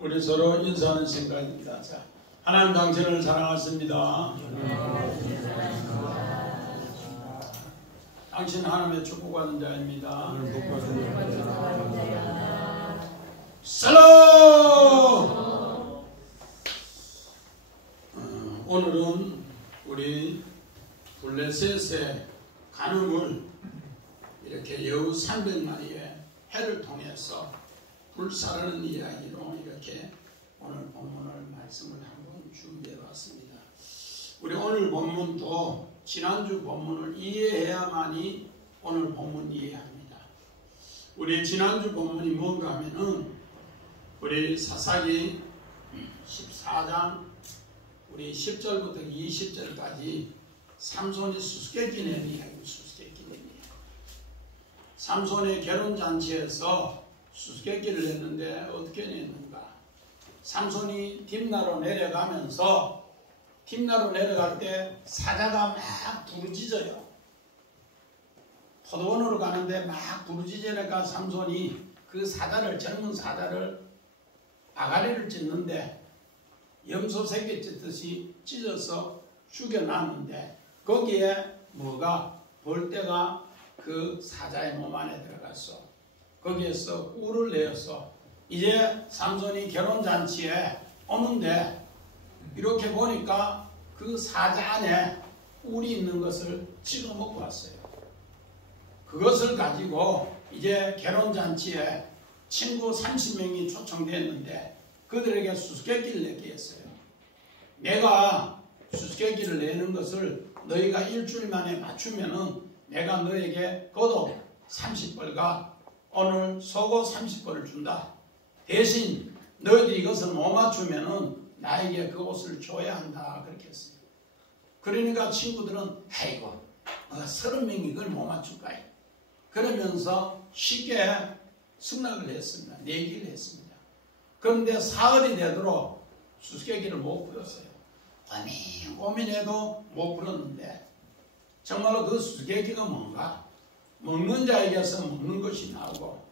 우리 서로 인사하는 시간입니다. 자, 하나님 당신을 사랑하십니다. 당신 하나님의 축복받는 자입니다. 샬롬! 오늘은 우리 블레셋의 간음을 이렇게 여우 300마리의 해를 통해서 불사르는 이야기로 이렇게 오늘 본문을 말씀을 한번 준비해 봤습니다. 우리 오늘 본문도 지난주 본문을 이해해야만이 오늘 본문 이해합니다. 우리 지난주 본문이 뭔가 하면은 우리 사사기 14장 우리 10절부터 20절까지 삼손이 수수께끼 낸 이야기, 수수께끼 낸 이야기. 삼손의 결혼잔치에서 수수께끼를 냈는데 어떻게 냈는가? 삼손이 딥나로 내려가면서 딥나로 내려갈 때 사자가 막 부르짖어요. 포도원으로 가는데 막 부르짖으니까 삼손이 그 사자를, 젊은 사자를 아가리를 찢는데 염소 새끼 찢듯이 찢어서 죽여놨는데 거기에 뭐가 벌떼가 그 사자의 몸 안에 들어갔어. 거기에서 꿀을 내어서 이제 삼손이 결혼잔치에 오는데 이렇게 보니까 그 사자 안에 꿀이 있는 것을 찍어 먹고 왔어요. 그것을 가지고 이제 결혼잔치에 친구 30명이 초청됐는데 그들에게 수수께끼를 내게 했어요. 내가 수수께끼를 내는 것을 너희가 일주일 만에 맞추면은 내가 너에게 거독 30벌과 오늘 속옷 30벌을 준다. 대신 너희들이 이것을 못 맞추면은 나에게 그 옷을 줘야 한다. 그렇게 했어요. 그러니까 친구들은 아이고 30명이 이걸 못 맞출까? 그러면서 쉽게 승낙을 했습니다. 내기를 했습니다. 그런데 사흘이 되도록 수수께끼를 못 불었어요. 고민해도 못 불었는데 정말로 그 수수께끼가 뭔가? 먹는 자에게서 먹는 것이 나오고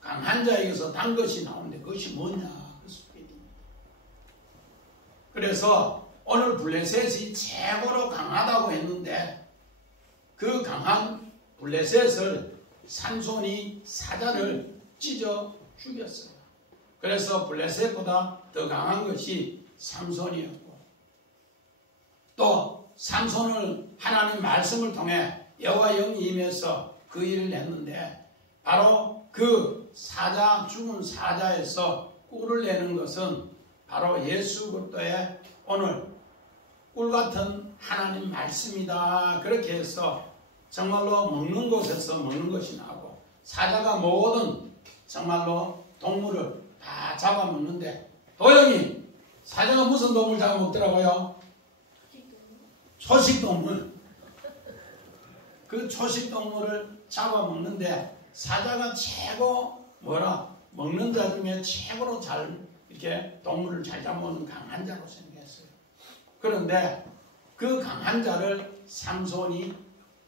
강한 자에게서 단 것이 나오는데 그것이 뭐냐? 그 수수께끼입니다. 그래서 오늘 블레셋이 최고로 강하다고 했는데 그 강한 블레셋을 삼손이 사자를 찢어 죽였어요. 그래서 블레셋보다 더 강한 것이 삼손이었고 또 삼손을 하나님 말씀을 통해 여호와 영이 임해서 그 일을 했는데 바로 그 사자, 죽은 사자에서 꿀을 내는 것은 바로 예수 그리스도의 오늘 꿀같은 하나님 말씀이다. 그렇게 해서 정말로 먹는 곳에서 먹는 것이 나오고 사자가 모든 정말로 동물을 다 잡아먹는데 도영이 사자가 무슨 동물 잡아먹더라고요? 초식동물. 그 초식동물을 잡아먹는데 사자가 최고 먹는 자 중에 최고로 잘 이렇게 동물을 잘 잡아먹는 강한 자로 생겼어요. 그런데 그 강한 자를 삼손이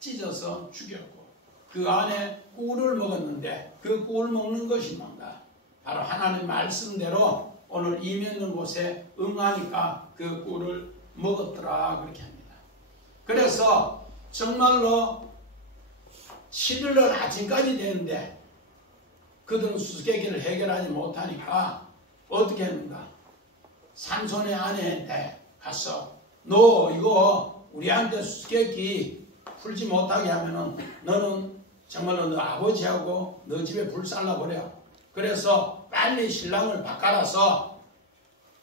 찢어서 죽였고 그 안에 꿀을 먹었는데 그 꿀 먹는 것이 뭔가? 바로 하나님 말씀대로 오늘 임했는 곳에 응하니까 그 꿀을 먹었더라 그렇게 합니다. 그래서 정말로 11월 아침까지 되는데 그들은 수수께끼를 해결하지 못하니까 어떻게 했는가? 삼손의 아내한테 가서 너 이거 우리한테 수수께끼 풀지 못하게 하면은 너는 정말로 너 아버지하고 너 집에 불살라버려. 그래서 빨리 신랑을 바꿔라서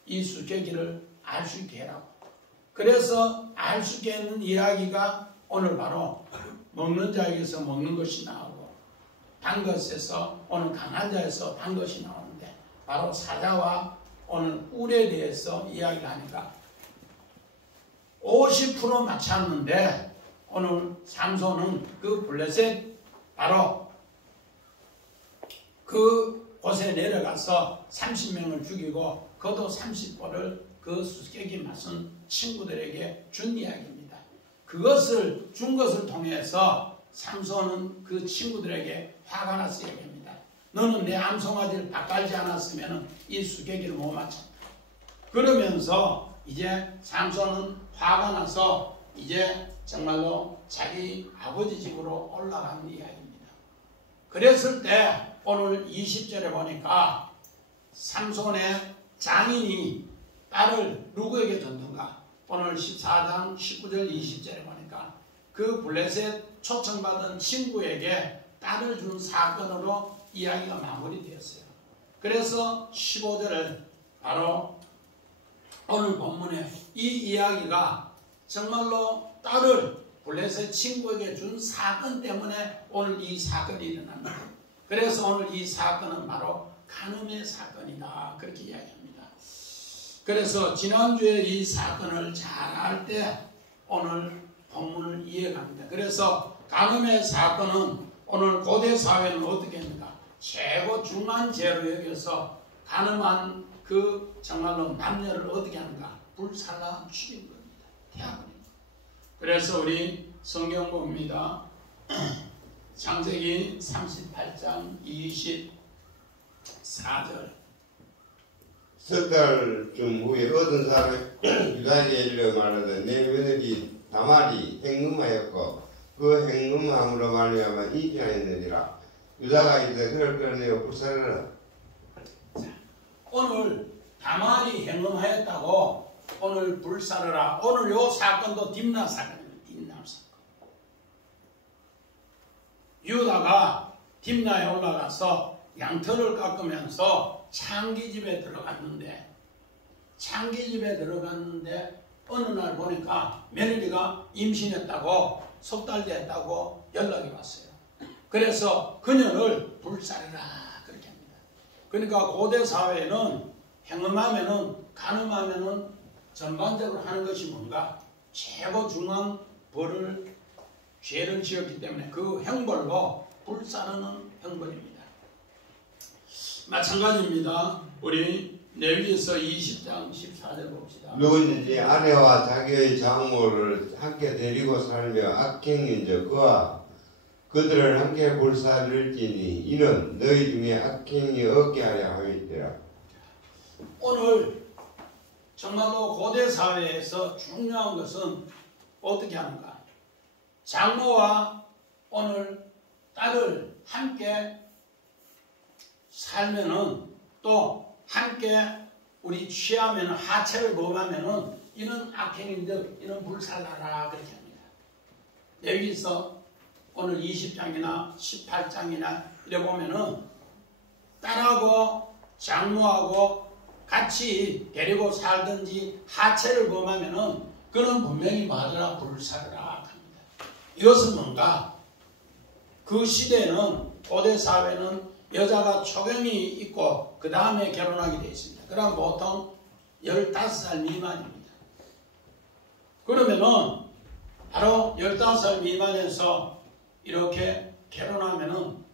이 수수께끼를 알 수 있게 해라고. 그래서 알 수 있게 하는 이야기가 오늘 바로 먹는 자에게서 먹는 것이 나오고 단 것에서 오늘 강한 자에서 단 것이 나오는데 바로 사자와 오늘 꿀에 대해서 이야기를 하니까 50% 맞췄는데 오늘 삼손은 그 블레셋 바로 그 곳에 내려가서 30명을 죽이고 그도 30벌을 그 수수께끼 맞은 친구들에게 준 이야기입니다. 그것을 준 것을 통해서 삼손은 그 친구들에게 화가 나서 얘기합니다. 너는 내 암송아지를 닦아지 않았으면 이 수계기를 못 맞췄다. 그러면서 이제 삼손은 화가 나서 이제 정말로 자기 아버지 집으로 올라간 이야기입니다. 그랬을 때 오늘 20절에 보니까 삼손의 장인이 딸을 누구에게 줬는가? 오늘 14장 19절 20절에 보니까 그 블레셋 초청받은 친구에게 딸을 준 사건으로 이야기가 마무리되었어요. 그래서 15절을 바로 오늘 본문에 이 이야기가 정말로 딸을 블레셋 친구에게 준 사건 때문에 오늘 이 사건이 일어납니다. 그래서 오늘 이 사건은 바로 간음의 사건이다. 그렇게 이야기합니다. 그래서 지난주에 이 사건을 잘 알 때 오늘 본문을 이해합니다. 그래서 간음의 사건은 오늘 고대 사회는 어떻게 합니까? 최고 중한 죄로 여겨서 간음한 그 정말로 남녀를 어떻게 하는가? 불살라 죽인 겁니다. 태아버린 거. 그래서 우리 성경 봅니다. 창세기 38장 24절. 석 달쯤 후에 어떤 사람이 유다리에 일러 말하되 내 며느리 다말이 행금하였고 그 행금함으로 말미암아 이편했느니라. 유다가 이르되 그를 끌어내어 불살하라. 오늘 다말이 행금하였다고 오늘 불살하라. 오늘 요 사건도 딥나 사건입니다. 딥나 사건. 유다가 딥나에 올라가서 양털을 깎으면서 창기집에 들어갔는데 어느 날 보니까 며느리가 임신했다고 석 달 됐다고 연락이 왔어요. 그래서 그녀를 불살해라 그렇게 합니다. 그러니까 고대 사회는 행음하면은 간음하면은 전반적으로 하는 것이 뭔가 최고 중한 죄를 지었기 때문에 그 형벌로 불사르는 형벌입니다. 마찬가지입니다. 우리 레위기서 20장 14절 봅시다. 누구든지 아내와 자기의 장모를 함께 데리고 살며 악행인저 그와 그들을 함께 불살을지니 이는 너희 중에 악행이 없게 하려 함이니라. 오늘 정말로 고대 사회에서 중요한 것은 어떻게 하는가? 장모와 오늘 딸을 함께 살면은 또 함께 우리 취하면 하체를 범하면은 이는 악행인데 이는 불살라라 그렇게 합니다. 여기서 오늘 20장이나 18장이나 이래 보면은 딸하고 장모하고 같이 데리고 살든지 하체를 범하면은 그는 분명히 말하라 불살라 합니다. 이것은 뭔가 그 시대에는 고대 사회는 여자가 초경이 있고 그 다음에 결혼하게 되어 있습니다. 그럼 보통 15살 미만입니다. 그러면은 바로 15살 미만에서 이렇게 결혼하면은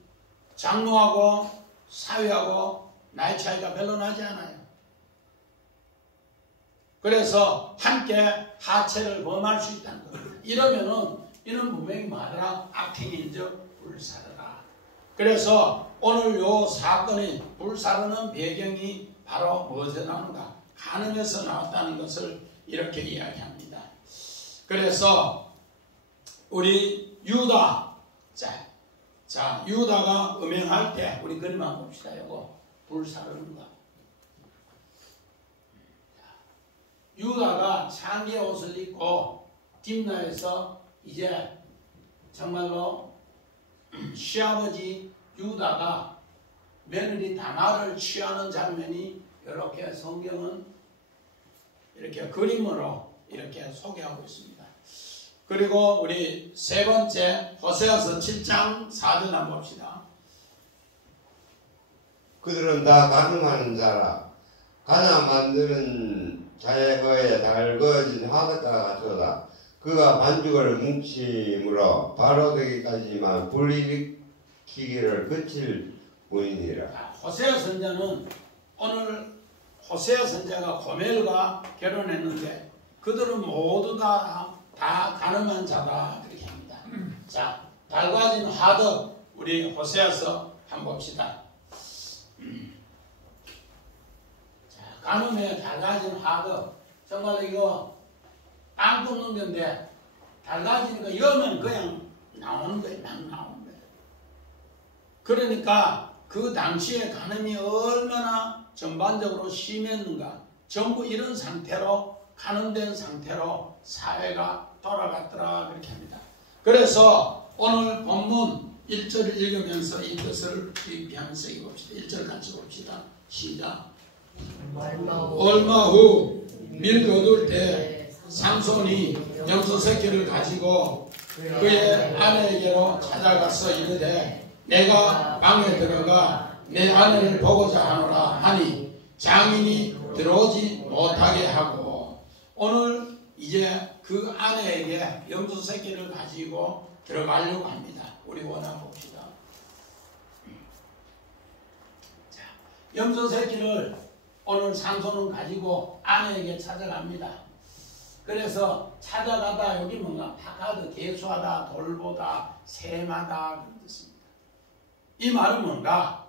장모하고 사위하고 나이 차이가 별로 나지 않아요. 그래서 함께 하체를 범할 수 있다는 겁니다. 이러면은 이는 분명히 말하라 악행인적 불살하라. 그래서 오늘 요 사건이 불사르는 배경이 바로 무엇에 나오는가? 간음에서 나왔다는 것을 이렇게 이야기합니다. 그래서 우리 유다, 자 유다가 음행할 때 우리 그림만 봅시다. 이거 불사르는 거. 유다가 창기의 옷을 입고 딥나에서 이제 정말로 시아버지 유다가 며느리 다말을 취하는 장면이 이렇게 성경은 이렇게 그림으로 이렇게 소개하고 있습니다. 그리고 우리 세 번째 호세아서 7장 4절 한번 봅시다. 그들은 다 간음하는 자라. 가나 만드는 자의 거에 달궈진 화덕과 같도다. 그가 반죽을 뭉침으로 바로 되기까지만 불일으키기를 그칠 뿐이니라. 호세아 선자는 오늘 호세아 선자가 고멜과 결혼했는데 그들은 모두 다 간음한 자다 그렇게 합니다. 자, 달궈진 화덕 우리 호세아서 한번 봅시다. 간음에 달라진 화덕. 정말 이거 안 끊는 건데 달라지니까 여면 그냥 나오는 거예요. 막 나오는 거예요. 그러니까 그 당시에 간음이 얼마나 전반적으로 심했는가. 전부 이런 상태로 간음된 상태로 사회가 돌아갔더라 그렇게 합니다. 그래서 오늘 본문 1절을 읽으면서 이 뜻을 주입하면서 읽어봅시다. 1절 같이 봅시다. 시작. 얼마 후 밀 거둘 때 삼손이 염소 새끼를 가지고 그의 아내에게로 찾아가서 이르되 내가 방에 들어가 내 아내를 보고자 하노라 하니 장인이 들어오지 못하게 하고 오늘 이제 그 아내에게 염소 새끼를 가지고 들어가려고 합니다. 우리 원화 봅시다. 자, 염소 새끼를 오늘 삼손은 가지고 아내에게 찾아갑니다. 그래서 찾아가다 여기 뭔가 파카드, 개수하다, 돌보다, 세마다 그런 뜻입니다. 이 말은 뭔가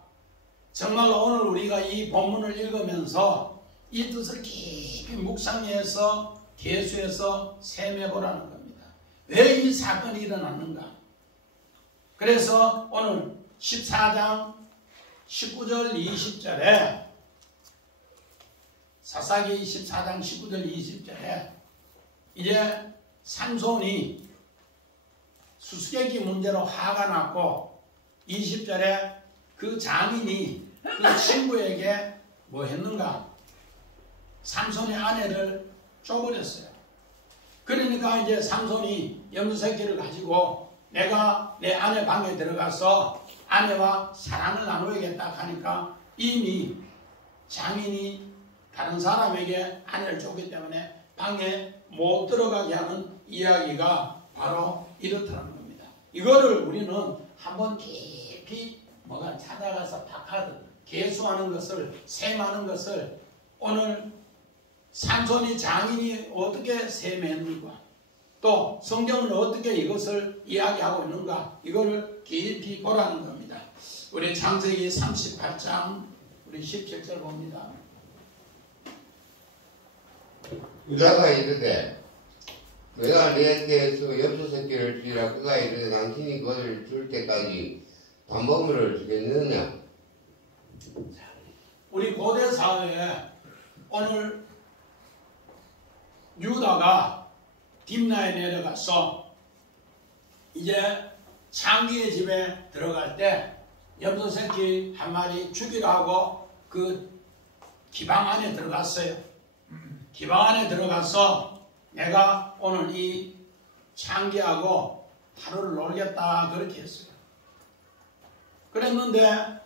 정말로 오늘 우리가 이 본문을 읽으면서 이 뜻을 깊이 묵상해서 개수해서 세매보라는 겁니다. 왜 이 사건이 일어났는가? 그래서 오늘 14장 19절 20절에 사사기 14장 19절 20절에 이제 삼손이 수수께끼 문제로 화가 났고 20절에 그 장인이 그 친구에게 뭐 했는가? 삼손의 아내를 쪼버렸어요. 그러니까 이제 삼손이 염소 새끼를 가지고 내가 내 아내 방에 들어가서 아내와 사랑을 나누어야겠다 하니까 이미 장인이 다른 사람에게 아내를 줬기 때문에 방에 못 들어가게 하는 이야기가 바로 이렇다는 겁니다. 이거를 우리는 한번 깊이 뭐가 찾아가서 파카드, 개수하는 것을, 셈하는 것을 오늘 삼손이 장인이 어떻게 셈했는가 또 성경은 어떻게 이것을 이야기하고 있는가 이거를 깊이 보라는 겁니다. 우리 창세기 38장 우리 17절 봅니다. 유다가 이르되 내가 내게서 염소 새끼를 주리라. 그가 이르되 당신이 그것을 줄 때까지 반복물을 주겠느냐. 우리 고대 사회에 오늘 유다가 딥나에 내려가서 이제 창기의 집에 들어갈 때 염소 새끼 한 마리 죽이라 하고 그 기방 안에 들어갔어요. 기방 안에 들어가서 내가 오늘 이 창기하고 하루를 놀겠다 그렇게 했어요. 그랬는데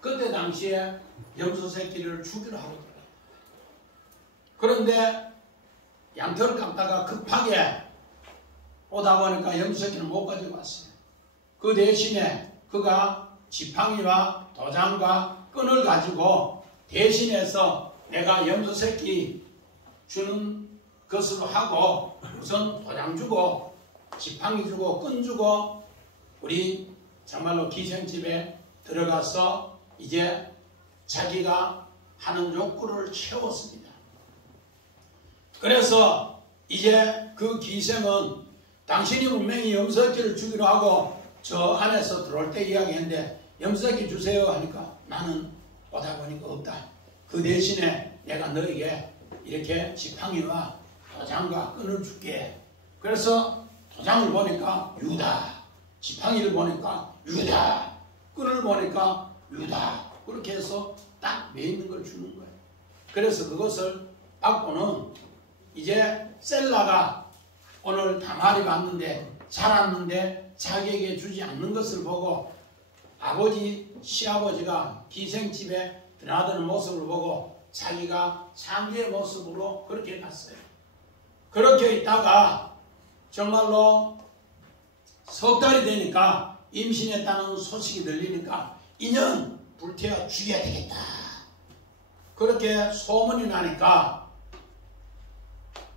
그때 당시에 염소 새끼를 죽이려 하고 들어갔다. 그런데 양털을 깎다가 급하게 오다 보니까 염소 새끼는 못 가지고 왔어요. 그 대신에 그가 지팡이와 도장과 끈을 가지고 대신해서 내가 염소 새끼 주는 것으로 하고 우선 도장 주고 지팡이 주고 끈 주고 우리 정말로 기생집에 들어가서 이제 자기가 하는 욕구를 채웠습니다. 그래서 이제 그 기생은 당신이 분명히 염소새끼를 주기로 하고 저 안에서 들어올 때 이야기했는데 염소새끼 주세요 하니까 나는 오다 보니까 없다. 그 대신에 내가 너에게 이렇게 지팡이와 도장과 끈을 줄게. 그래서 도장을 보니까 유다, 지팡이를 보니까 유다, 끈을 보니까 유다. 그렇게 해서 딱 매있는 걸 주는 거예요. 그래서 그것을 받고는 이제 셀라가 오늘 다말이 왔는데 자랐는데 자기에게 주지 않는 것을 보고 아버지, 시아버지가 기생집에 드나드는 모습을 보고 자기가 창기의 모습으로 그렇게 갔어요. 그렇게 있다가 정말로 석 달이 되니까 임신했다는 소식이 들리니까 인연 불태워 죽여야 되겠다. 그렇게 소문이 나니까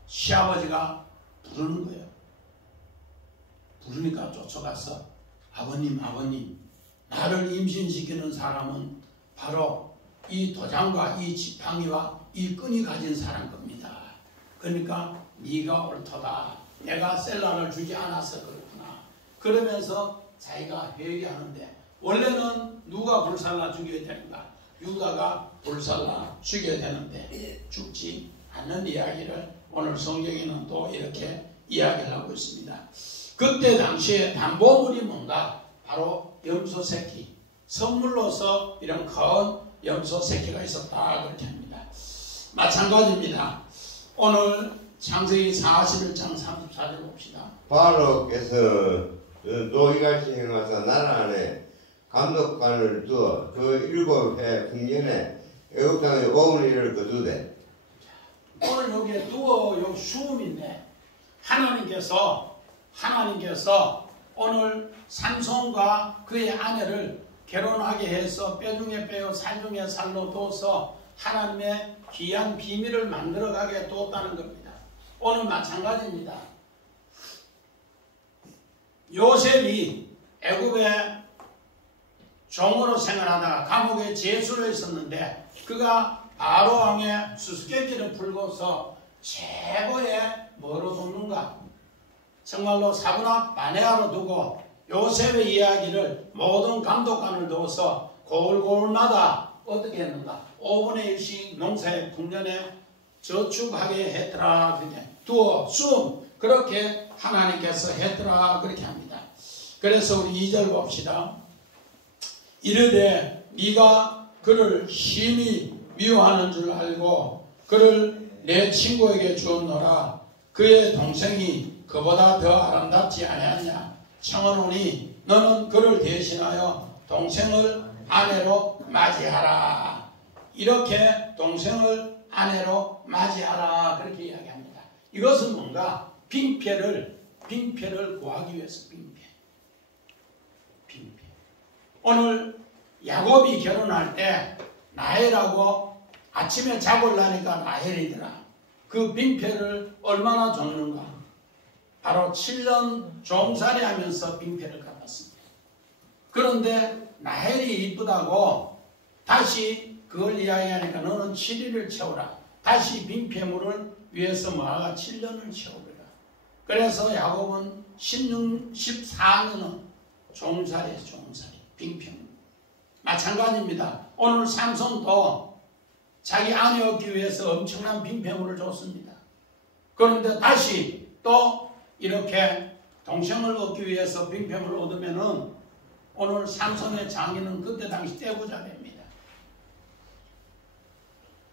시아버지가 부르는 거예요. 부르니까 쫓아가서 아버님 나를 임신시키는 사람은 바로 이 도장과 이 지팡이와 이 끈이 가진 사람 겁니다. 그러니까 네가 옳도다. 내가 셀라를 주지 않아서 그렇구나. 그러면서 자기가 회개하는데 원래는 누가 불살라 죽여야 되는가? 유다가 불살라 죽여야 되는데 죽지 않는 이야기를 오늘 성경에는 또 이렇게 이야기를 하고 있습니다. 그때 당시에 담보물이 뭔가? 바로 염소 새끼. 선물로서 이런 큰 염소 새끼가 있었다 그렇게 합니다. 마찬가지입니다. 오늘 창세기 41장 34절 봅시다. 바로께서 노이같이 행하사 나라 안에 감독관을 두어 그 7해 풍년에 애굽 땅에 5분의 1을 거두되. 오늘 여기에 두어 여기 수음인데 하나님께서 오늘 삼손과 그의 아내를 결혼하게 해서 뼈 중에 뼈요 살 중에 살로 둬서 하나님의 귀한 비밀을 만들어가게 두었다는 겁니다. 오늘 마찬가지입니다. 요셉이 애굽에 종으로 생활하다가 감옥에 제수로 있었는데 그가 바로 왕의 수수께끼를 풀고서 최고의 뭐로 돕는가? 정말로 사분함 만회하러 두고 요셉의 이야기를 모든 감독관을 두어서 고울고울마다 어떻게 했는가? 5분의 1씩 농사의 풍년에 저축하게 했더라. 그렇게 두어 숨 그렇게 하나님께서 했더라 그렇게 합니다. 그래서 우리 2절 봅시다. 이르되 네가 그를 심히 미워하는 줄 알고 그를 내 친구에게 주었노라. 그의 동생이 그보다 더 아름답지 아니하냐. 청하노니 너는 그를 대신하여 동생을 아내로 맞이하라. 이렇게 동생을 아내로 맞이하라 그렇게 이야기합니다. 이것은 뭔가 빙패를 구하기 위해서 빙패. 오늘 야곱이 결혼할 때 라헬하고 아침에 자고 나니까 라헬이더라. 그 빙패를 얼마나 줬는가? 바로 7년 종살이 하면서 빙패를 갚았습니다. 그런데 라헬이 이쁘다고 다시 그걸 이야기하니까 너는 7일을 채우라. 다시 빙패물을 위해서 뭐하가 7년을 채우리라. 그래서 야곱은 14년은 종살이에요. 종살이. 빙패물. 마찬가지입니다. 오늘 삼손도 자기 아내 얻기 위해서 엄청난 빙패물을 줬습니다. 그런데 다시 또 이렇게 동생을 얻기 위해서 빙패물을 얻으면은 오늘 삼손의 장인은 그때 당시 떼부자 됩니다.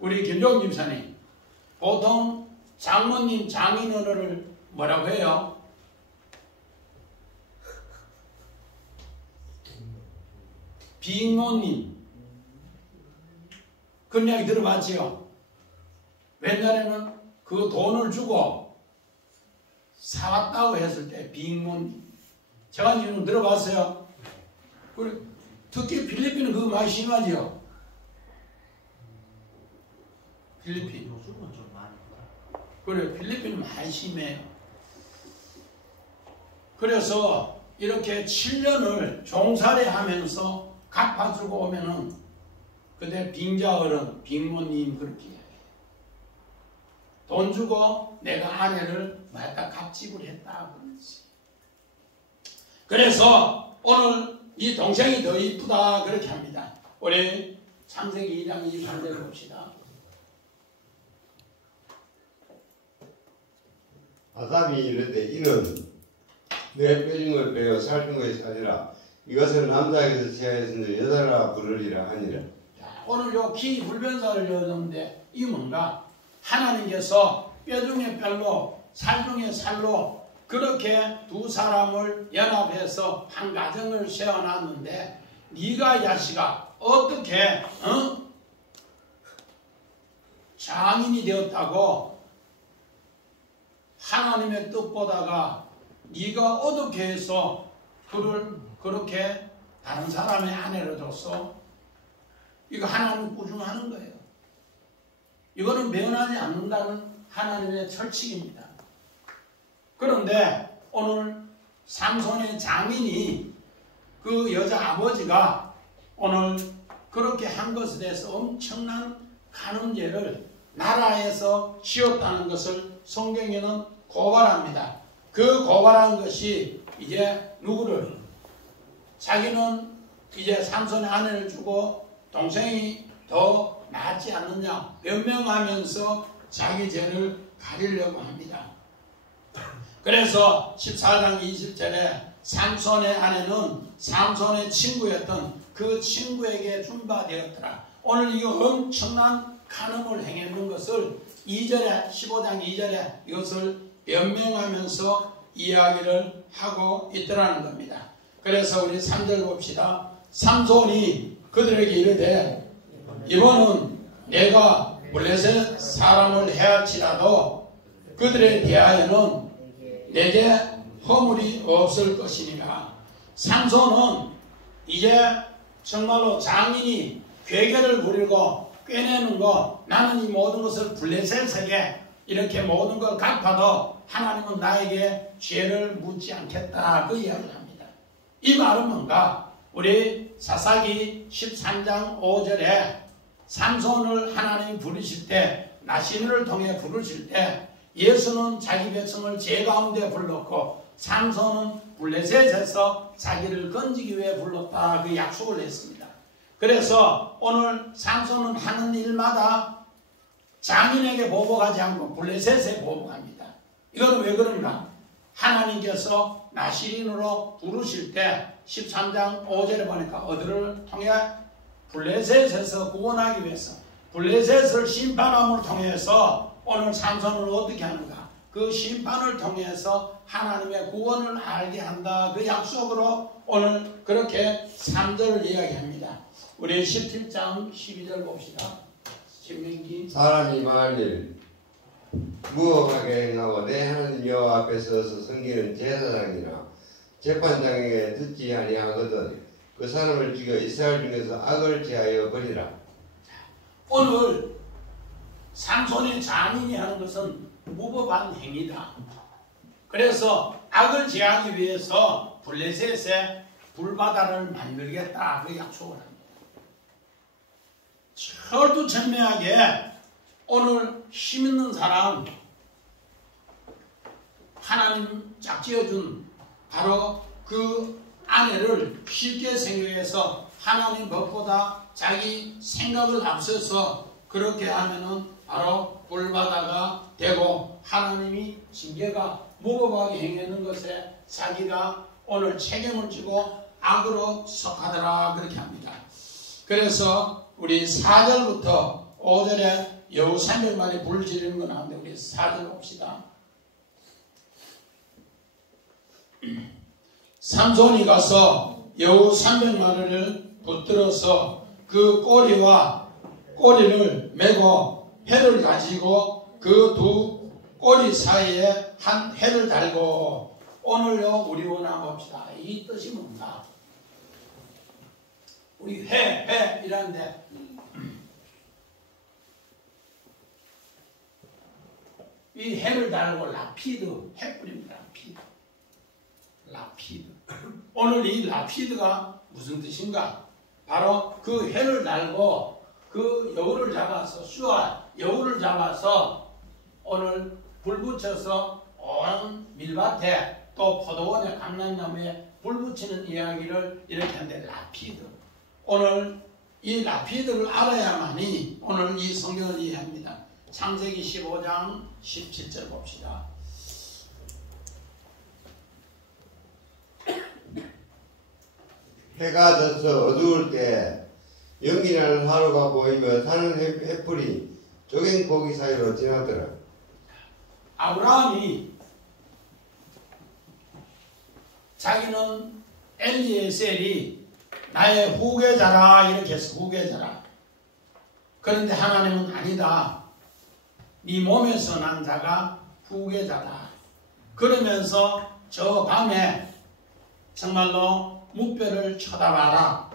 우리 김종 집사님, 보통 장모님 장인어른을 뭐라고 해요? 빅모님. 그런 이야기 들어봤지요? 옛날에는 그 돈을 주고 사왔다고 했을 때 빅모님. 제가 지금 들어봤어요. 그래, 특히 필리핀은 그거 많이 심하지요? 필리핀. 그래, 필리핀은 많이 심해요. 그래서 이렇게 7년을 종살이 하면서 갚아주고 오면은 그때 빙자어른, 빅모님 그렇게 이야기해요. 돈 주고 내가 아내를 갖다 갑집을 했다 그러지. 그래서 오늘 이 동생이 더 이쁘다 그렇게 합니다. 우리 창세기 2장 28절 봅시다. 아담이 이르되 이는 내 뼈중을 빼어 살중 것이 아니라 이것은 남자에게서 취하였으니 여자라 부르리라 하니라. 자, 오늘 요 키 불변사를 여는데 이 뭔가 하나님께서 뼈 중에 뼈로 살 중에 살로 그렇게 두 사람을 연합해서 한 가정을 세워놨는데 네가 이 자식아 어떻게 장인이 되었다고 하나님의 뜻보다가 네가 어떻게 해서 그를 그렇게 다른 사람의 아내로 줬어? 이거 하나님 꾸중하는 거예요. 이거는 변하지 않는다는 하나님의 철칙입니다. 그런데 오늘 삼손의 장인이 그 여자 아버지가 오늘 그렇게 한 것에 대해서 엄청난 간음죄를 나라에서 지었다는 것을 성경에는 고발합니다. 그 고발한 것이 이제 누구를? 자기는 이제 삼손의 아내를 주고 동생이 더 낫지 않느냐 변명하면서 자기 죄를 가리려고 합니다. 그래서 14장 20절에 삼손의 아내는 삼손의 친구였던 그 친구에게 준바되었더라. 오늘 이 엄청난 간음을 행했는 것을 2절에 15장 2절에 이것을 변명하면서 이야기를 하고 있더라는 겁니다. 그래서 우리 3절 봅시다. 삼손이 그들에게 이르되 이번은 내가 블레셋 사람을 해할지라도 그들에 대하여는 내게 허물이 없을 것이니라. 삼손은 이제 정말로 장인이 괴계를 부리고 꿰내는 거, 나는 이 모든 것을 블레셋에게 이렇게 모든 걸 갚아도 하나님은 나에게 죄를 묻지 않겠다, 그 이야기를 합니다. 이 말은 뭔가? 우리 사사기 13장 5절에 삼손을 하나님이 부르실 때, 나시민을 통해 부르실 때 예수는 자기 백성을 죄 가운데 불렀고 삼손은 블레셋에서 자기를 건지기 위해 불렀다, 그 약속을 했습니다. 그래서 오늘 삼손은 하는 일마다 장인에게 보복하지 않고 블레셋에 보복합니다. 이건 왜 그런가? 하나님께서 나시린으로 부르실 때 13장 5절에 보니까 어디를 통해 블레셋에서 구원하기 위해서 블레셋을 심판함을 통해서 오늘 삼손을 어떻게 하는가? 그 심판을 통해서 하나님의 구원을 알게 한다, 그 약속으로 오늘 그렇게 3절을 이야기합니다. 우리 17장 12절 봅시다. 신명기. 사람이 만일 무험하게 행하고 내 하나님 여호와 앞에 서서 섬기는 제사장이나 재판장에게 듣지 아니하거든 그 사람을 죽여 이스라엘 중에서 악을 제하여 버리라. 오늘 삼손의 장인이 하는 것은 무법한 행위다. 그래서 악을 제하기 위해서 블레셋에 불바다를 만들겠다, 그 약속을 합니다. 철두철미하게 오늘 힘 있는 사람, 하나님 짝지어준 바로 그 아내를 쉽게 생각해서 하나님 법보다 자기 생각을 앞서서 그렇게 하면은 바로 불바다가 되고 하나님이 징계가 무법하게 행하는 것에 자기가 오늘 책임을 지고 악으로 속하더라, 그렇게 합니다. 그래서 우리 4절부터 5절에 여우 300마리 불을 지르는 거 나오는데 우리 4절 봅시다. 삼손이 가서 여우 300마리를 붙들어서 그 꼬리를 메고 해를 가지고 그 두 꼬리 사이에 한 해를 달고. 오늘요 우리 원화 봅시다. 이 뜻이 뭔가? 우리 해 이라는데 이 해를 달고 라피드, 해뿌립니다. 라피드. 오늘 이 라피드가 무슨 뜻인가? 바로 그 해를 달고 그 여우를 잡아서 여우를 잡아서 오늘 불 붙여서 온 밀밭에 또 포도원에 감람나무에 불 붙이는 이야기를 이렇게 하는데 라피드. 오늘 이 라피드를 알아야만이 오늘 이 성경을 이해합니다. 창세기 15장 17절 봅시다. 해가 져서 어두울 때 연기나는 하루가 보이며 타는 햇불이 쪼갠 고기 사이로 지나더라. 아브라함이 자기는 엘리에셀이 나의 후계자라 이렇게 해서 후계자라. 그런데 하나님은 아니다. 네 몸에서 난 자가 후계자다. 그러면서 저 밤에 정말로 묵별을 쳐다봐라.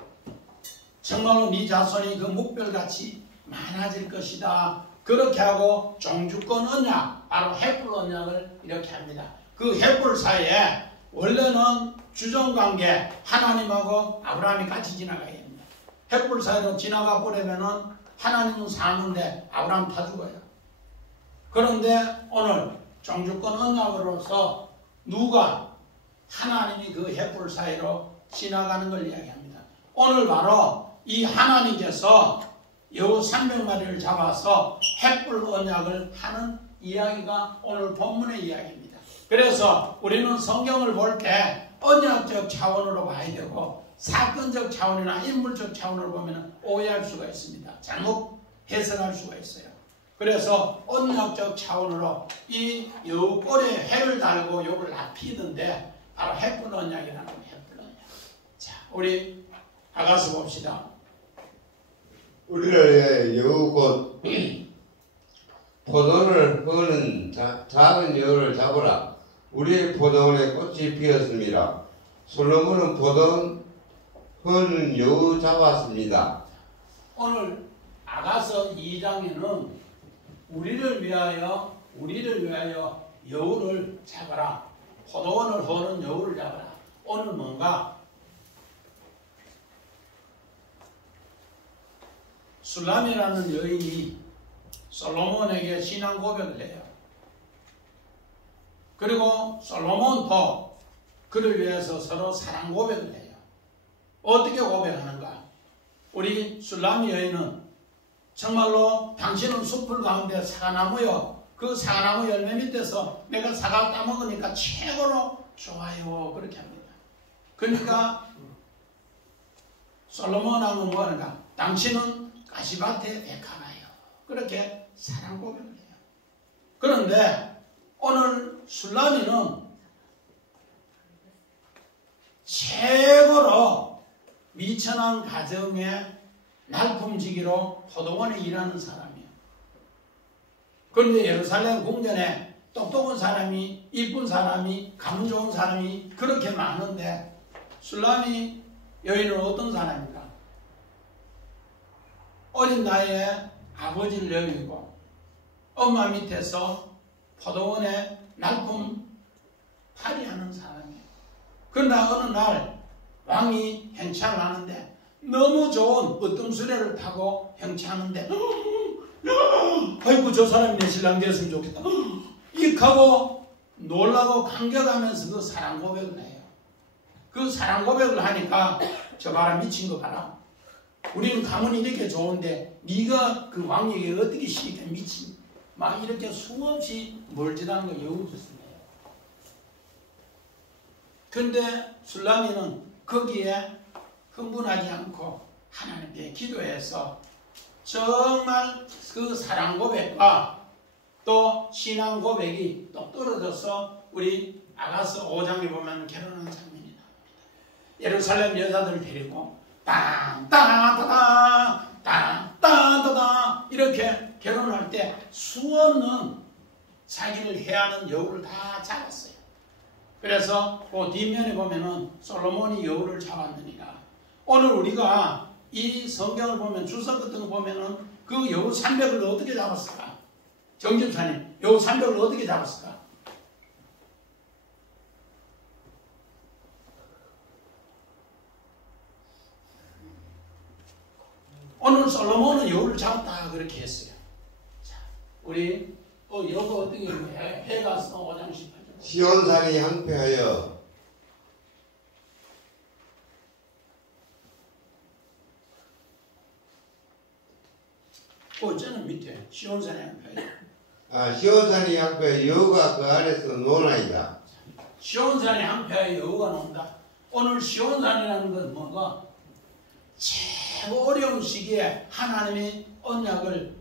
정말로 네 자손이 그 묵별같이 많아질 것이다. 그렇게 하고 종주권 언약, 바로 햇불 언약을 이렇게 합니다. 그 햇불 사이에 원래는 주종관계, 하나님하고 아브라함이 같이 지나가야 합니다. 횃불 사이로 지나가 버리면은 하나님은 사는데 아브라함 다 죽어요. 그런데 오늘 종주권 언약으로서 누가 하나님이 그 횃불 사이로 지나가는 걸 이야기합니다. 오늘 바로 이 하나님께서 여우 300마리를 잡아서 횃불 언약을 하는 이야기가 오늘 본문의 이야기입니다. 그래서 우리는 성경을 볼 때 언약적 차원으로 봐야 되고 사건적 차원이나 인물적 차원으로 보면 오해할 수가 있습니다. 잘못 해석할 수가 있어요. 그래서 언약적 차원으로 이 여우 꼬리에 회를 달고 욕을 납히던데 바로 횃불 언약이라는 거예요. 횃불 언약. 자, 우리 아가서 봅시다. 우리를 여우 곧 포도를 허는 작은 여우를 잡으라. 우리의 포도원에 꽃이 피었습니다. 솔로몬은 포도 허는 여우 잡았습니다. 오늘 아가서 2장에는 우리를 위하여 여우를 잡아라. 포도원을 허는 여우를 잡아라. 오늘 뭔가 술람이라는 여인이 솔로몬에게 신앙 고백을 해요. 그리고 솔로몬도 그를 위해서 서로 사랑 고백을 해요. 어떻게 고백하는가? 우리 술람 여인은 정말로 당신은 숲을 가운데 사과나무요. 그 사과나무 열매 밑에서 내가 사과 따먹으니까 최고로 좋아요. 그렇게 합니다. 그러니까 솔로몬 왕은 뭐 하는가? 당신은 가시밭에 백화나요. 그렇게 사랑 고백을 해요. 그런데 오늘 술람이는 최고로 미천한 가정의 날품지기로 포도원에 일하는 사람이에요. 그런데 예루살렘 궁전에 똑똑한 사람이, 이쁜 사람이, 감 좋은 사람이 그렇게 많은데 술람이 여인은 어떤 사람입니까? 어린 나이에 아버지를 여기고 엄마 밑에서 포도원에 날품 파리하는 사람이에요. 그러나 어느 날 왕이 행차를 하는데 너무 좋은 어떤 타고 행차하는데 아이고 저 사람이 내 신랑 됐으면 좋겠다 이익하고 놀라고 감격하면서 그 사랑 고백을 해요. 그 사랑 고백을 하니까 저 봐라 미친 거 봐라. 우리는 가문이 이렇게 좋은데 네가 그 왕에게 어떻게 시게 미친 막 이렇게 수없이 멀지다는 거 여우짓이네요. 근데 술람이는 거기에 흥분하지 않고 하나님께 기도해서 정말 그 사랑 고백과 또 신앙 고백이 또 떨어져서 우리 아가서 5장에 보면 결혼하는 장면이 나옵니다. 예루살렘 여자들을 데리고 땅땅따다 땅땅따다 이렇게 결혼할 때 수없는 자기를 해하는 여우를 다 잡았어요. 그래서 그 뒷면에 보면은 솔로몬이 여우를 잡았느니라. 오늘 우리가 이 성경을 보면 주석 같은 거 보면은 그 여우 300을 어떻게 잡았을까? 정집사님, 여우 300을 어떻게 잡았을까? 오늘 솔로몬은 여우를 잡았다 그렇게 했어요. 자, 우리 여우가 어떻게 해가서 5장 18절 시온산이 항폐하여 저는 밑에 시온산이 항폐하여 시온산이 항폐하여 여우가 그 아래서 노나이다. 시온산이 항폐하여 여우가 논다. 오늘 시온산이라는 건 뭔가 최고 어려운 시기에 하나님이 언약을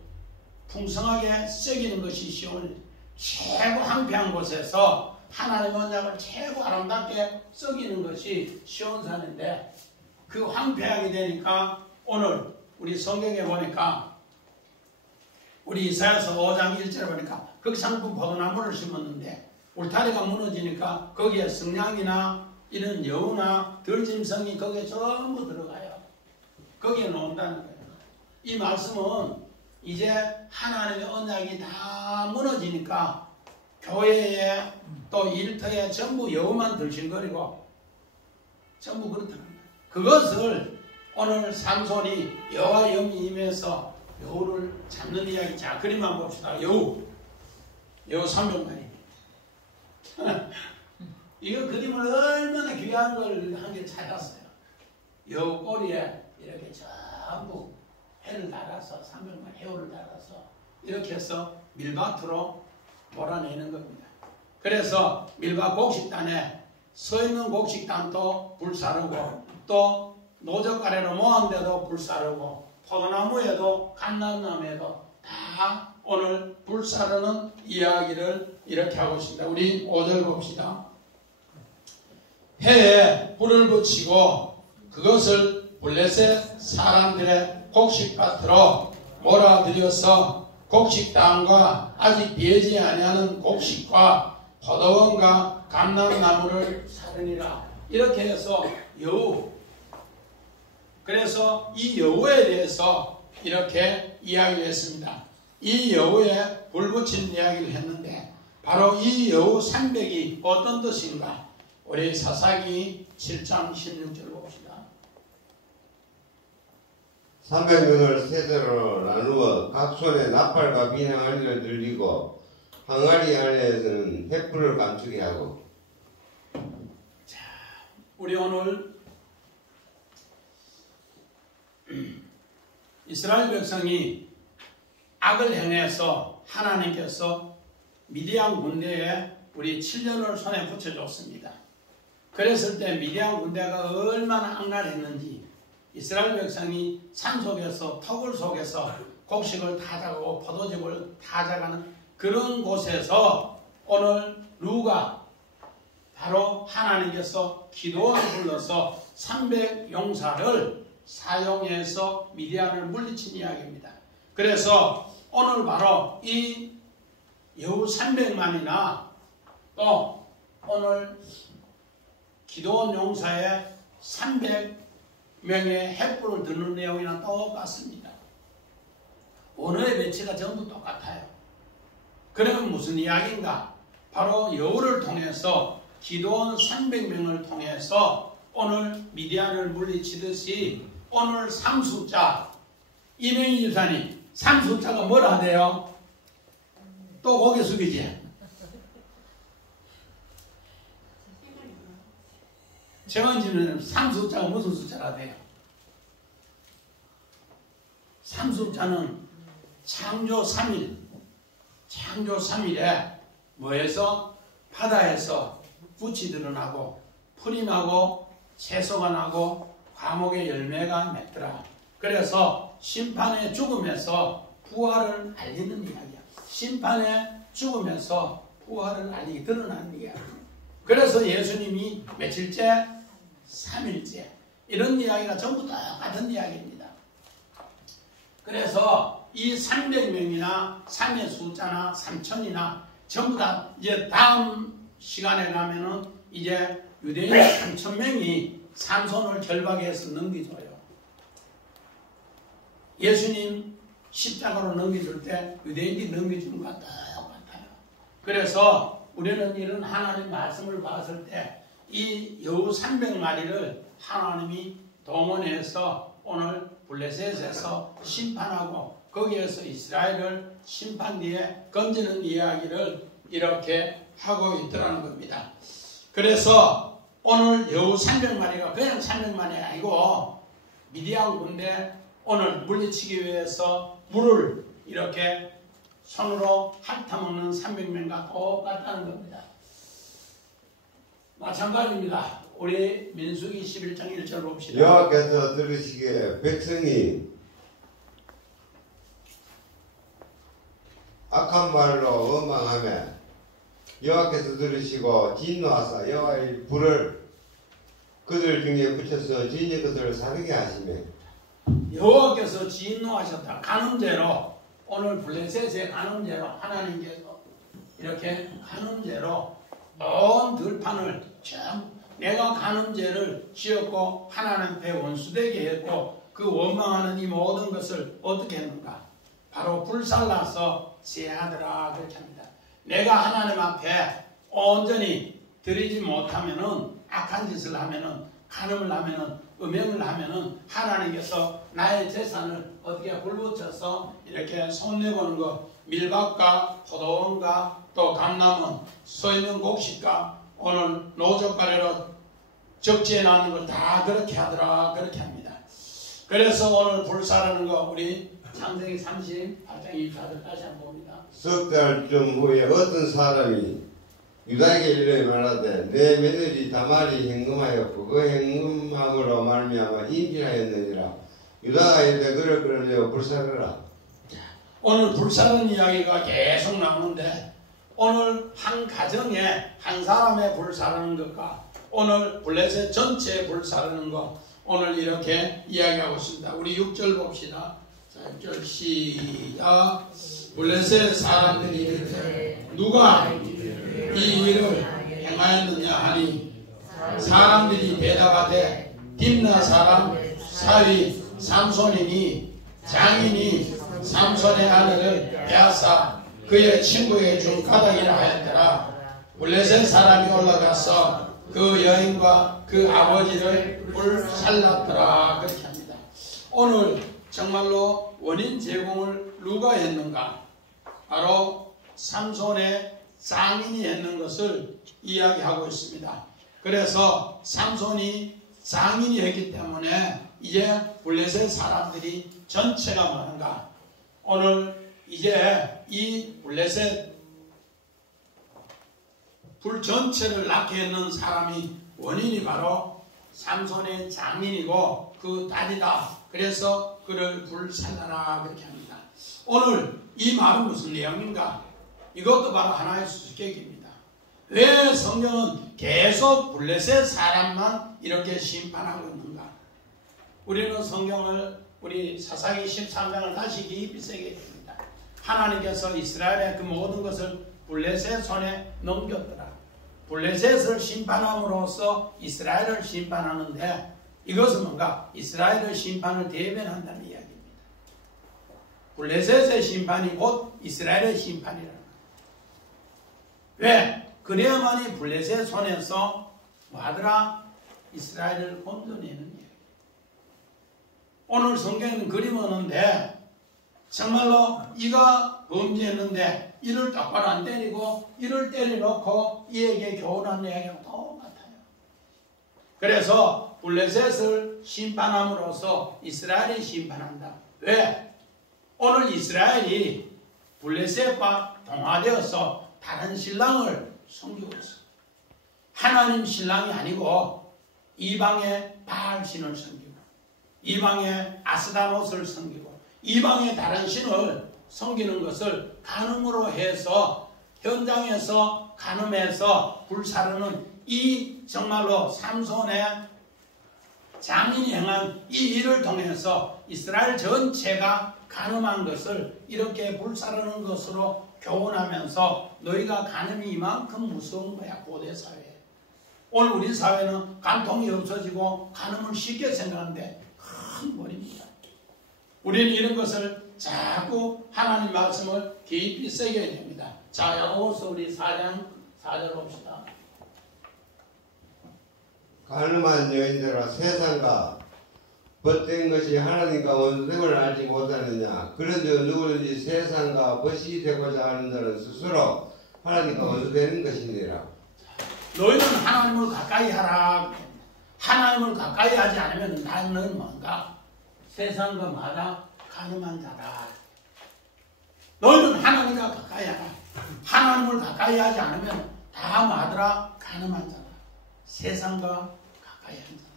풍성하게 새기는 것이 시온 최고 항폐한 곳에서 하나님의 언약을 최고 아름답게 썩이는 것이 시온산인데 그 황폐하게 되니까 오늘 우리 성경에 보니까 우리 이사야서 5장 1절에 보니까 극상품 포도나무를 심었는데 울타리가 무너지니까 거기에 성냥이나 이런 여우나 들짐승이 거기에 전부 들어가요. 거기에 놓는다는 거예요. 이 말씀은 이제 하나님의 언약이 다 무너지니까 교회에 또 일터에 전부 여우만 들신거리고 전부 그렇다는 거예요. 그것을 오늘 삼손이 여호와 영이 임해서 여우를 잡는 이야기. 자, 그림 한번 봅시다. 여우 300마리. 이거 그림을 얼마나 귀한 걸 한 개 찾았어요. 여우 꼬리에 이렇게 전부 해를 달아서 300마리 해우를 달아서 이렇게 해서 밀밭으로 몰아내는 겁니다. 그래서 밀밭 곡식단에 서 있는 곡식단도 불사르고 또 노적가래로 모았는데도 불사르고 포도나무에도 감람나무에도 다 오늘 불사르는 이야기를 이렇게 하고 있습니다. 우리 5절 봅시다. 해에 불을 붙이고 그것을 블레셋 사람들의 곡식밭으로 몰아들여서 곡식단과 아직 배지 아니하는 곡식과 포도원과 감람나무를 사르니라. 이렇게 해서 여우, 그래서 이 여우에 대해서 이렇게 이야기를 했습니다. 이 여우에 불 붙인 이야기를 했는데 바로 이 여우 300이 어떤 뜻인가? 우리 사사기 7장 16절 봅시다. 300명을 세대로 나누어 각 손에 나팔과 비행아리를 들리고 항아리 안에서는 횃불을 감추게 하고. 자, 우리 오늘 이스라엘 백성이 악을 행해서 하나님께서 미디안 군대에 우리 7년을 손에 붙여줬습니다. 그랬을 때 미디안 군대가 얼마나 악랄했는지 이스라엘 백성이 산 속에서 터굴 속에서 곡식을 다 자고 포도즙을 다 자가는 그런 곳에서 오늘 누가 바로 하나님께서 기도원을 불러서 300용사를 사용해서 미디안을 물리친 이야기입니다. 그래서 오늘 바로 이 여우 300만이나 또 오늘 기도원 용사의 300명의 횃불을 드는 내용이랑 똑같습니다. 언어의 배치가 전부 똑같아요. 그러면 무슨 이야기인가? 바로 여우를 통해서 기도원 300명을 통해서 오늘 미디안을 물리치듯이 오늘 삼수자 이명희 집사님, 삼수자가 뭐라 하대요? 또 고개 숙이지? 정원지는 삼수자가 무슨 숫자라 돼요? 삼수자는 창조 3일, 창조 3일에 뭐해서 바다에서 붓이 드러나고 풀이 나고 채소가 나고 과목의 열매가 맺더라. 그래서 심판의 죽음에서 부활을 알리는 이야기야. 심판의 죽음에서 부활을 알리기 드러나는 이야기야. 그래서 예수님이 며칠째? 3일째. 이런 이야기가 전부 다 같은 이야기입니다. 그래서 이 300명이나 3의 숫자나 3천이나 전부 다 이제 다음 시간에 가면은 이제 유대인 3,000명이 삼손을 결박해서 넘겨줘요. 예수님 십자가로 넘겨줄 때 유대인들이 넘겨주는 것과 똑같아요. 그래서 우리는 이런 하나님 말씀을 봤을 때 이 여우 300마리를 하나님이 동원해서 오늘 블레셋에서 심판하고 거기에서 이스라엘을 심판 뒤에 건지는 이야기를 이렇게 하고 있더라는 겁니다. 그래서 오늘 여우 300마리가 그냥 300마리가 아니고 미디안 군대 오늘 물리치기 위해서 물을 이렇게 손으로 핥아먹는 300명과 똑같다는 겁니다. 마찬가지입니다. 우리 민수기 11장 1절 봅시다. 여호와께서 들으시기에 백성이 악한 말로 원망하며 여호와께서 들으시고 진노하사 여호와의 불을 그들 중에 붙여서 진의 것을 사르게 하시며. 여호와께서 진노하셨다. 가늠죄로 오늘 블레셋의 가늠죄로 하나님께서 이렇게 가늠죄로 온 들판을 참 내가 가늠죄를 지었고 하나님 앞에 원수되게 했고 그 원망하는 이 모든 것을 어떻게 했는가? 바로 불살라서 제하더라 그렇게 합니다. 내가 하나님 앞에 온전히 드리지 못하면은 악한 짓을 하면은 간음을 하면은 음행을 하면은 하나님께서 나의 재산을 어떻게 불붙여서 이렇게 손내보는 거, 밀밭과 포도원과 또 감남원, 서 있는 곡식과 오늘 노젓가래로 적지에 나는 걸 다 그렇게 하더라, 그렇게 합니다. 그래서 오늘 불사라는 거 우리 창세기 38장 24절 다시 한번 봅니다. 석 달쯤 후에 어떤 사람이 유다에게 이르러 말하되 내 며느리 다말이 행금하였고 그 행금함으로 말미암아 임신하였느니라. 유다가 이르되 그를 끌어내어 불사르라. 오늘 불사르는 이야기가 계속 나오는데 오늘 한 가정에 한 사람의 불사르는 것과 오늘 블레셋 전체의 불사르는 것 오늘 이렇게 이야기하고 있습니다. 우리 6절 봅시다. 자, 6절 시작. 블레셋 사람들이 이르되 누가 이 일을 행하였느냐 하니 사람들이 대답하되 딥나 사람 사위 삼손이니 장인이 삼손의 아내를 빼앗아 그의 친구에게 준 가닥이라 하였더라. 블레셋 사람이 올라가서 그 여인과 그 아버지를 불살랐더라. 그렇게 합니다. 오늘 정말로 원인 제공을 누가 했는가? 바로 삼손의 장인이 했는 것을 이야기하고 있습니다. 그래서 삼손이 장인이 했기 때문에 이제 블레셋 사람들이 전체가 뭐는가? 오늘 이제 이 블레셋 불 전체를 낳게 했는 사람이 원인이 바로 삼손의 장인이고 그 딸이다. 그래서 그를 불살라라 그렇게 합니다. 오늘 이 말은 무슨 내용인가? 이것도 바로 하나의 수수께끼입니다. 왜 성경은 계속 블레셋 사람만 이렇게 심판하고 있는가? 우리는 성경을 우리 사사기 13장을 다시 깊이 새겨야 됩니다. 하나님께서 이스라엘의 그 모든 것을 블레셋 손에 넘겼더라. 블레셋을 심판함으로써 이스라엘을 심판하는데 이것은 뭔가? 이스라엘의 심판을 대변한다는 이야기입니다. 블레셋의 심판이 곧 이스라엘의 심판이라는 거예요. 왜? 그래야만이 블레셋 손에서 뭐하더라? 이스라엘을 건져내는 이야기. 오늘 성경에는 그림 오는데 정말로 이가 범죄했는데 이를 똑바로 안 때리고 이를 때려놓고 이에게 교훈하는 이야기가 똑같아요. 그래서 블레셋을 심판함으로써 이스라엘이 심판한다. 왜? 오늘 이스라엘이 블레셋과 동화되어서 다른 신랑을 섬기고 있어. 하나님 신랑이 아니고 이방의 바알 신을 섬기고 이방의 아스다롯을 섬기고 이방의 다른 신을 섬기는 것을 간음으로 해서 현장에서 간음해서 불사르는 이 정말로 삼손의 장인이 행한 이 일을 통해서 이스라엘 전체가 간음한 것을 이렇게 불사르는 것으로 교훈하면서 너희가 간음이 이만큼 무서운 거야. 고대사회에. 오늘 우리 사회는 간통이 없어지고 간음을 쉽게 생각하는데 큰 벌입니다. 우리는 이런 것을 자꾸 하나님 말씀을 깊이 새겨야 됩니다. 자, 야고보서 우리 4장 4절 봅시다. 가늠한 여인들아 세상과 벗된 것이 하나님과 원수됨을 알지 못하느냐. 그런데 누구든지 세상과 벗이 되고자 하는 자는 스스로 하나님과 원수되는 것이니라. 너희는 하나님을 가까이 하라. 하나님을 가까이 하지 않으면 너는 뭔가? 세상과 마다 가늠한 자다. 너희는 하나님과 가까이 하라. 하나님을 가까이 하지 않으면 다 마더라 가늠한 자다. 세상과 가까이 한 자다.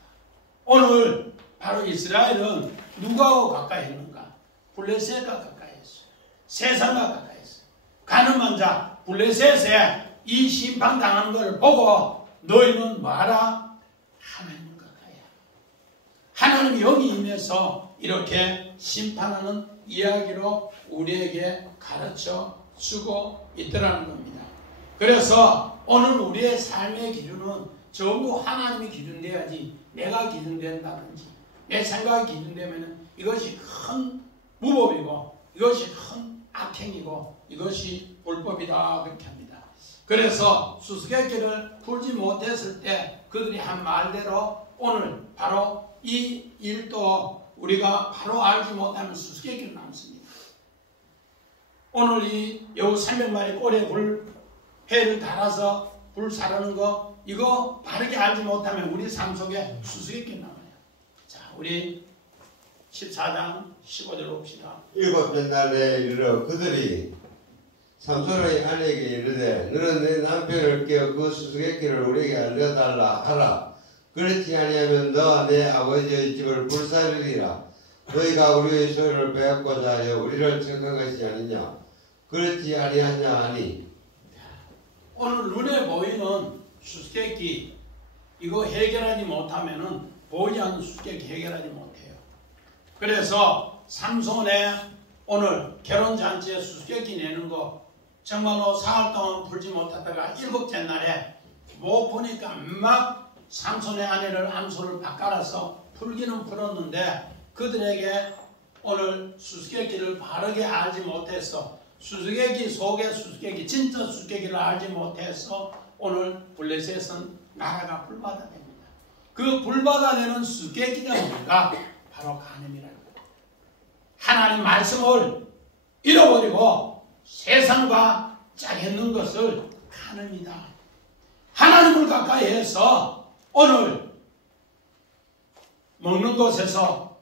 오늘 바로 이스라엘은 누구하고 가까이 했는가? 블레셋과 가까이 했어요. 세상과 가까이 했어요. 가늠한 자 블레셋에 이 심판당하는 것을 보고 너희는 뭐하라? 하나님을 가까이 하라. 하나님 영이 임해서 이렇게 심판하는 이야기로 우리에게 가르쳐 주고 있더라는 겁니다. 그래서 오늘 우리의 삶의 기준은 전부 하나님이 기준돼야지 내가 기준된다든지 내 생각이 기준되면 이것이 큰 무법이고 이것이 큰 악행이고 이것이 불법이다 그렇게 합니다. 그래서 수수께끼를 풀지 못했을 때 그들이 한 말대로 오늘 바로 이 일도 우리가 바로 알지 못하면 수수께끼로 남습니다. 오늘 이 여우 300마리 꼬리에 회를 달아서 불 사르는 거 이거 바르게 알지 못하면 우리 삶 속에 수수께끼 남아요. 자, 우리 14장 15절 봅시다. 일곱째 날에 이르러 그들이 삼손의 아내에게 이르되 너는 내 남편을 깨어 그 수수께끼를 우리에게 알려달라 하라. 그렇지 아니하면 너와 내 아버지의 집을 불사르리라. 너희가 우리의 소유를 빼앗고자 하여 우리를 책한 것이 아니냐. 그렇지 아니하냐 하니. 오늘 눈에 보이는 수수께끼 이거 해결하지 못하면은 보이지 않는 수수께끼 해결하지 못해요. 그래서 삼손의 오늘 결혼잔치에 수수께끼 내는 거 정말로 사흘 동안 풀지 못하다가 일곱째 날에 못 보니까 막 삼손의 아내를 암소를 바꿔서 풀기는 풀었는데 그들에게 오늘 수수께끼를 바르게 알지 못해서 수수께끼 속의 수수께끼 진짜 수수께끼를 알지 못해서 오늘 블레셋은 나라가 불바다 됩니다. 그 불바다 되는 수수께끼가 뭔가 바로 간음이라는 거예요. 하나님 말씀을 잃어버리고 세상과 짝있는 것을 간음이다. 하나님을 가까이 해서 오늘 먹는 곳에서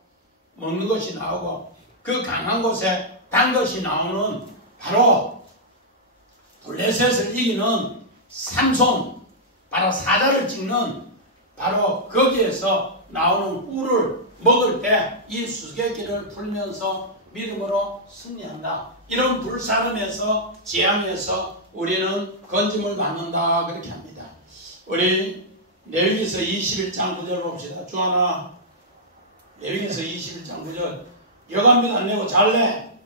먹는 것이 나오고 그 강한 곳에 단 것이 나오는 바로 블레셋을 이기는 삼손 바로 사자를 찍는 바로 거기에서 나오는 꿀을 먹을 때 이 수수께끼를 풀면서 믿음으로 승리한다. 이런 불사름에서 재앙에서 우리는 건짐을 받는다 그렇게 합니다. 우리 레위기서 21장 9절 봅시다. 주하나 레위기서 21장 9절 여간빛 안 내고 잘래.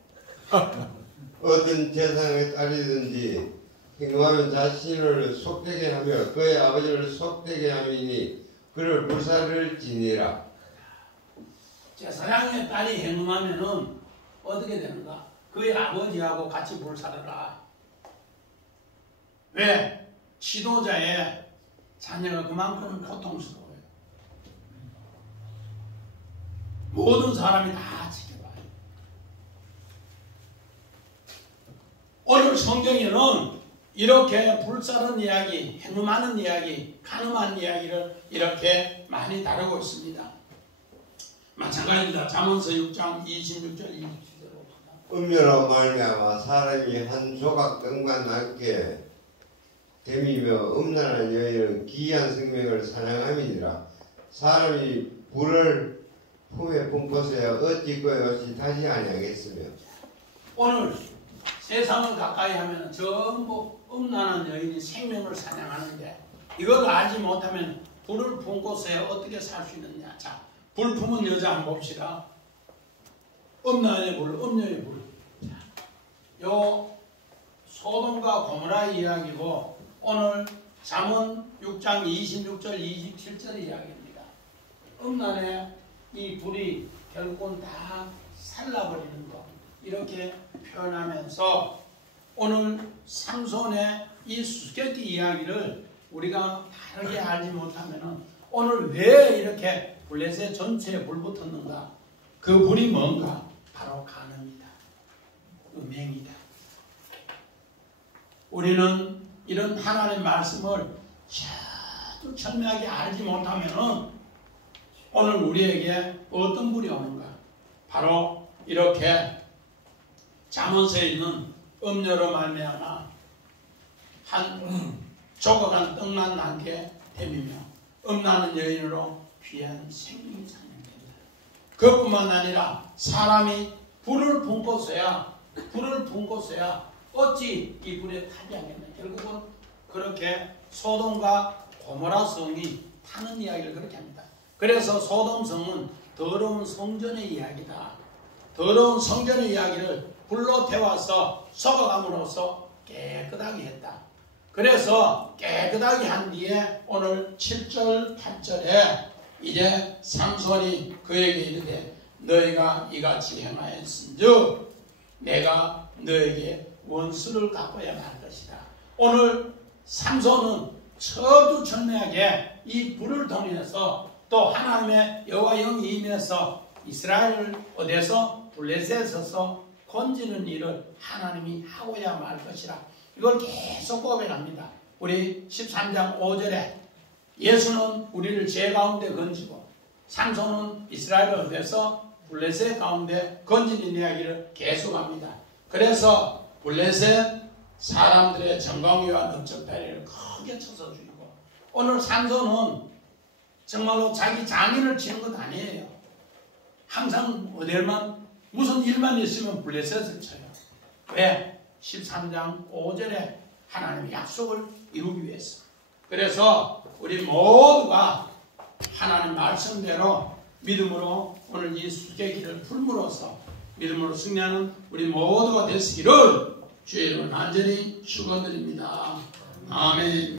어떤 재상의 딸이든지 행음하면 자신을 속되게 하며 그의 아버지를 속되게 함이니 그를 불사를지니라. 제사장의 딸이 행음하면은 어떻게 되는가? 그의 아버지하고 같이 불사르라. 왜? 지도자의 자녀가 그만큼 고통스러워요. 모든 사람이 다 지켜봐요. 오늘 성경에는 이렇게 불사른 이야기, 행음하는 이야기, 간음한 이야기를 이렇게 많이 다루고 있습니다. 마찬가지입니다. 잠언서 6장 26절 27절 음료로 말미암아 사람이 한 조각 떡만 남게 됨이며 음란한 여인은 기이한 생명을 사냥함이니라. 사람이 불을 품에 품고서야 어찌 그 것이 다시 아니하겠으며. 오늘 세상을 가까이 하면 전부 음란한 여인이 생명을 사냥하는데 이걸 알지 못하면 불을 품고서야 어떻게 살 수 있느냐. 자, 불 품은 여자 한번 봅시다. 음란의 불, 음녀의 불. 요 소돔과 고모라의 이야기고 오늘 잠언 6장 26절 27절의 이야기입니다. 음란의 이 불이 결국은 다 살라버리는 것 이렇게 표현하면서 오늘 삼손의 이 수수께끼 이야기를 우리가 다르게 알지 못하면 오늘 왜 이렇게 블레셋 전체에 불 붙었는가? 그 불이 뭔가? 바로 간음이다. 음행이다. 우리는 이런 하나님의 말씀을 자주 철저하게 알지 못하면 오늘 우리에게 어떤 불이 오는가? 바로 이렇게 잠언서에 있는 음료로 말미암아 한 조각한 떡만 남게 됨이며 음란한 여인으로 귀한 생명이 사냥된다. 그뿐만 아니라 사람이 불을 품고서야 어찌 이 불에 타지 않겠나. 결국은 그렇게 소돔과 고모라 성이 타는 이야기를 그렇게 합니다. 그래서 소돔 성은 더러운 성전의 이야기다. 더러운 성전의 이야기를 불로 태워서 썩어감으로써 깨끗하게 했다. 그래서 깨끗하게 한 뒤에 오늘 7절 8절에 이제 삼손이 그에게 이르되 너희가 이같이 행하였은즉 내가 너에게 원수를 갚아야 할 것이다. 오늘 삼손은 처두철미하게 이 불을 통해서 또 하나님의 여호와 영이 임해서 이스라엘 어디에서 블레셋에서 건지는 일을 하나님이 하고야 말 것이라. 이걸 계속 고백합니다. 우리 13장 5절에 예수는 우리를 죄 가운데 건지고 삼손은 이스라엘 어디에서 블레셋 가운데 건지는 이야기를 계속합니다. 그래서 블레셋 사람들의 정강이와 넓적다리를 크게 쳐서 죽이고, 오늘 삼손은 정말로 자기 장인을 치는 것 아니에요. 항상 어딜만 무슨 일만 있으면 블레셋을 쳐요. 왜? 13장 5절에 하나님의 약속을 이루기 위해서. 그래서 우리 모두가 하나님 말씀대로 믿음으로 오늘 이 수제기를 풀므로써 믿음으로 승리하는 우리 모두가 되시기를 주의 이름으로 간절히 축원드립니다. 아멘.